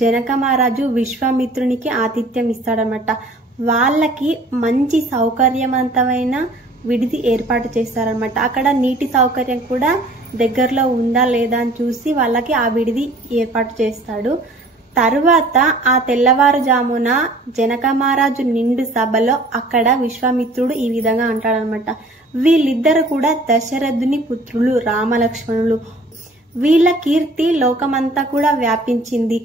జనక మహారాజు విశ్వామిత్రునికి ఆతిథ్యం ఇస్తాడనమాట. వాళ్ళకి మంచి సౌకర్యవంతమైన విడిది ఏర్పాటు చేస్తారనమాట. అక్కడ నీటి సౌకర్యం కూడా దగ్గరలో ఉందా లేదా అని చూసి వాళ్ళకి ఆ విడిది ఏర్పాటు చేస్తాడు. తరువాత ఆ తెల్లవారుజామున జనక మహారాజు నిండు సభలో అక్కడ విశ్వామిత్రుడు ఈ విధంగా అంటాడనమాట. వీళ్ళిద్దరు కూడా దశరథుని పుత్రులు, రామలక్ష్మణులు. వీళ్ళ కీర్తి లోకమంతా కూడా వ్యాపించింది.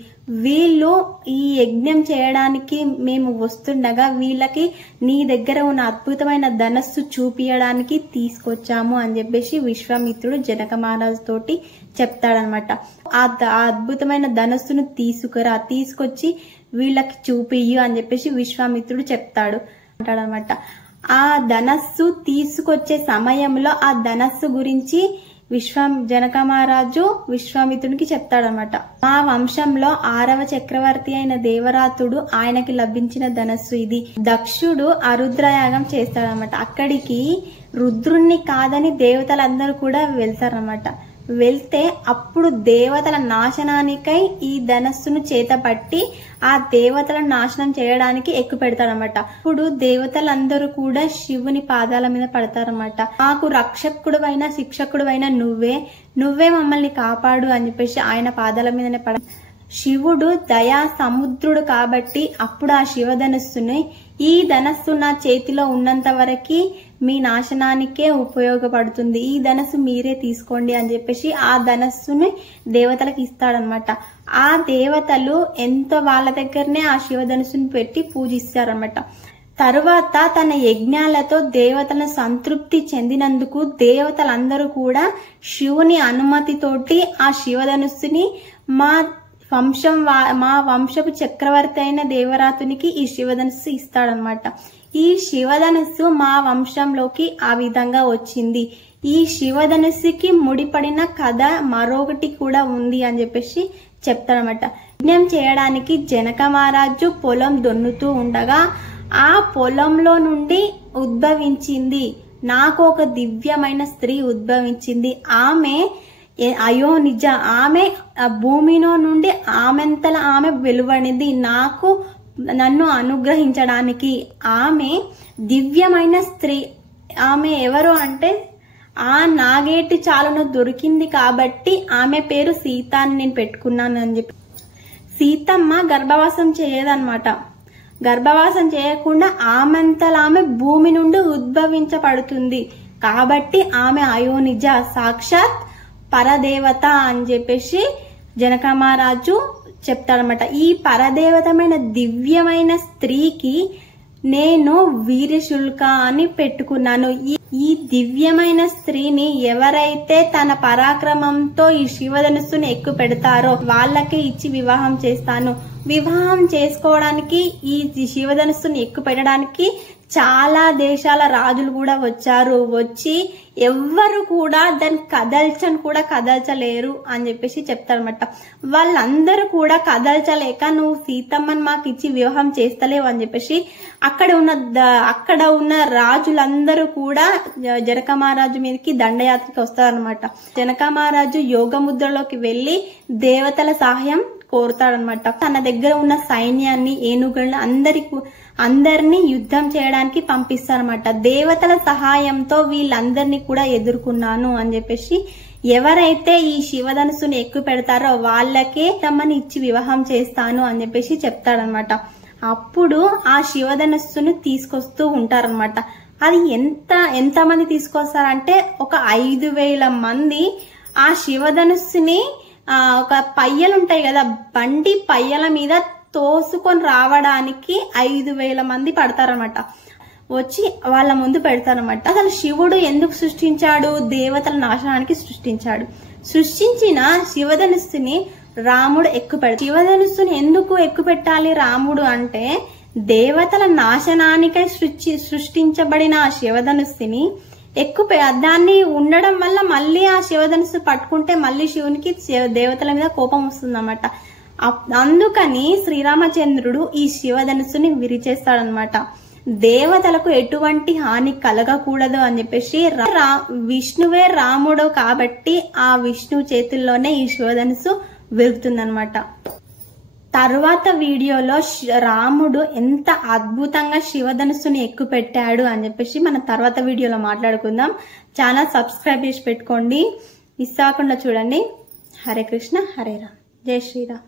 వీళ్ళు ఈ యజ్ఞం చేయడానికి మేము వస్తుండగా వీళ్ళకి నీ దగ్గర ఉన్న అద్భుతమైన ధనస్సు చూపించడానికి తీసుకొచ్చాము అని చెప్పేసి విశ్వామిత్రుడు జనక మహారాజు తోటి చెప్తాడనమాట. ఆ అద్భుతమైన ధనస్సును తీసుకొచ్చి వీళ్ళకి చూపియ్యు అని చెప్పేసి విశ్వామిత్రుడు చెప్తాడు అంటాడనమాట. ఆ ధనస్సు తీసుకొచ్చే సమయంలో ఆ ధనస్సు గురించి జనక మహారాజు విశ్వామిత్రునికి చెప్తాడనమాట. మా వంశంలో 6వ చక్రవర్తి అయిన దేవరాతుడు ఆయనకి లభించిన ధనస్సు ఇది. దక్షుడు అరుద్రయాగం చేస్తాడనమాట. అక్కడికి రుద్రుణ్ణి కాదని దేవతలందరూ కూడా వెళ్తారనమాట. వెళ్తే అప్పుడు దేవతల నాశనానికై ఈ ధనస్సును చేతపట్టి ఆ దేవతలను నాశనం చేయడానికి ఎక్కువ పెడతాడనమాట. అప్పుడు దేవతలందరూ కూడా శివుని పాదాల మీద పడతారనమాట. మాకు రక్షకుడు అయినా శిక్షకుడు అయినా నువ్వే మమ్మల్ని కాపాడు అని చెప్పేసి ఆయన పాదాల మీదనే పడ. శివుడు దయా సముద్రుడు కాబట్టి అప్పుడు ఆ శివధనస్సుని, ఈ ధనస్సు నా చేతిలో ఉన్నంత వరకు మీ నాశనానికే ఉపయోగపడుతుంది, ఈ ధనస్సు మీరే తీసుకోండి అని చెప్పేసి ఆ ధనస్సుని దేవతలకు ఇస్తాడనమాట. ఆ దేవతలు ఎంతో వాళ్ళ దగ్గరనే ఆ శివధనస్సుని పెట్టి పూజిస్తారనమాట. తరువాత తన యజ్ఞాలతో దేవతలను సంతృప్తి చెందినందుకు దేవతలందరూ కూడా శివుని అనుమతితోటి ఆ శివధనుస్సుని మా వంశపు చక్రవర్తి అయిన దేవరాతునికి ఈ శివధనుస్సు ఇస్తాడనమాట. ఈ శివధనుస్సు మా వంశంలోకి ఆ విధంగా వచ్చింది. ఈ శివధనుస్సుకి ముడిపడిన కథ మరొకటి కూడా ఉంది అని చెప్పేసి చెప్తాడనమాట. యజ్ఞం చేయడానికి జనక మహారాజు పొలం దున్నుతూ ఉండగా ఆ పొలంలో నుండి ఉద్భవించింది, నాకు ఒక దివ్యమైన స్త్రీ ఉద్భవించింది. ఆమె అయోనిజ. ఆమె భూమిలో నుండి ఆమెంతల ఆమె వెలువడింది నన్ను అనుగ్రహించడానికి. ఆమె దివ్యమైన స్త్రీ. ఆమె ఎవరు అంటే ఆ నాగేటి చాలును దొరికింది కాబట్టి ఆమె పేరు సీత అని నేను పెట్టుకున్నాను అని చెప్పి. సీతమ్మ గర్భవాసం చేయదన్నమాట. గర్భవాసం చేయకుండా ఆమెంతల ఆమె భూమి నుండి ఉద్భవించబడుతుంది కాబట్టి ఆమె అయోనిజ, సాక్షాత్ పరదేవత అని చెప్పేసి జనక మహారాజు చెప్తాడనమాట. ఈ పరదేవతమైన దివ్యమైన స్త్రీకి నేను వీరశుల్క అని పెట్టుకున్నాను. ఈ దివ్యమైన స్త్రీని ఎవరైతే తన పరాక్రమంతో ఈ శివధనుస్సును ఎక్కువ పెడతారో వాళ్ళకే ఇచ్చి వివాహం చేస్తాను. వివాహం చేసుకోవడానికి ఈ శివధనుస్సును ఎక్కువ పెట్టడానికి చాలా దేశాల రాజులు కూడా వచ్చి ఎవ్వరు కూడా దాన్ని కదల్చలేరు అని చెప్పేసి చెప్తారనమాట. వాళ్ళందరూ కూడా కదల్చలేక నువ్వు సీతమ్మని మాకు ఇచ్చి వివాహం చేస్తలేవు అని చెప్పేసి అక్కడ ఉన్న రాజులందరూ కూడా జనక మహారాజు మీదకి దండయాత్రకి వస్తారనమాట. జనక మహారాజు యోగ ముద్రలోకి వెళ్లి దేవతల సహాయం కోరుతాడనమాట. తన దగ్గర ఉన్న సైన్యాన్ని, ఏనుగులను అందరినీ యుద్ధం చేయడానికి పంపిస్తారనమాట. దేవతల సహాయంతో వీళ్ళందరినీ కూడా ఎదుర్కొన్నాను అని చెప్పేసి ఎవరైతే ఈ శివధనుస్సుని ఎక్కువ పెడతారో వాళ్ళకే తమని ఇచ్చి వివాహం చేస్తాను అని చెప్పేసి చెప్తాడనమాట. అప్పుడు ఆ శివధనుస్సును తీసుకొస్తూ ఉంటారనమాట. అది ఎంతమంది తీసుకొస్తారంటే ఒక 5,000 మంది ఆ శివధనుస్సుని ఒక పయ్యలు ఉంటాయి కదా, బండి పయ్యల మీద తోసుకొని రావడానికి 5,000 మంది పడతారనమాట. వచ్చి వాళ్ళ ముందు పెడతారనమాట. అసలు శివుడు ఎందుకు సృష్టించాడు? దేవతల నాశనానికి సృష్టించాడు. సృష్టించిన శివధనుస్సుని రాముడు శివధనుస్సుని ఎందుకు ఎక్కువ పెట్టాలి రాముడు అంటే, దేవతల నాశనానికై సృష్టించబడిన ఆ శివధనుస్సుని దాన్ని ఉండడం వల్ల మళ్ళీ ఆ శివధనుస్సు పట్టుకుంటే మళ్ళీ శివునికి దేవతల మీద కోపం వస్తుందన్నమాట. అందుకని శ్రీరామచంద్రుడు ఈ శివధనుస్సుని విరిచేస్తాడనమాట. దేవతలకు ఎటువంటి హాని కలగకూడదు అని చెప్పేసి విష్ణువే రాముడు కాబట్టి ఆ విష్ణు చేతుల్లోనే ఈ శివధనుస్సు విరుగుతుందనమాట. తర్వాత వీడియోలో రాముడు ఎంత అద్భుతంగా శివధనుస్సుని ఎక్కుపెట్టాడు అని చెప్పేసి మనం తర్వాత వీడియోలో మాట్లాడుకుందాం. ఛానల్ సబ్స్క్రైబ్ చేసి పెట్టుకోండి, మిస్ అవ్వకుండా చూడండి. హరే కృష్ణ, హరే రామ్, జై శ్రీరామ్.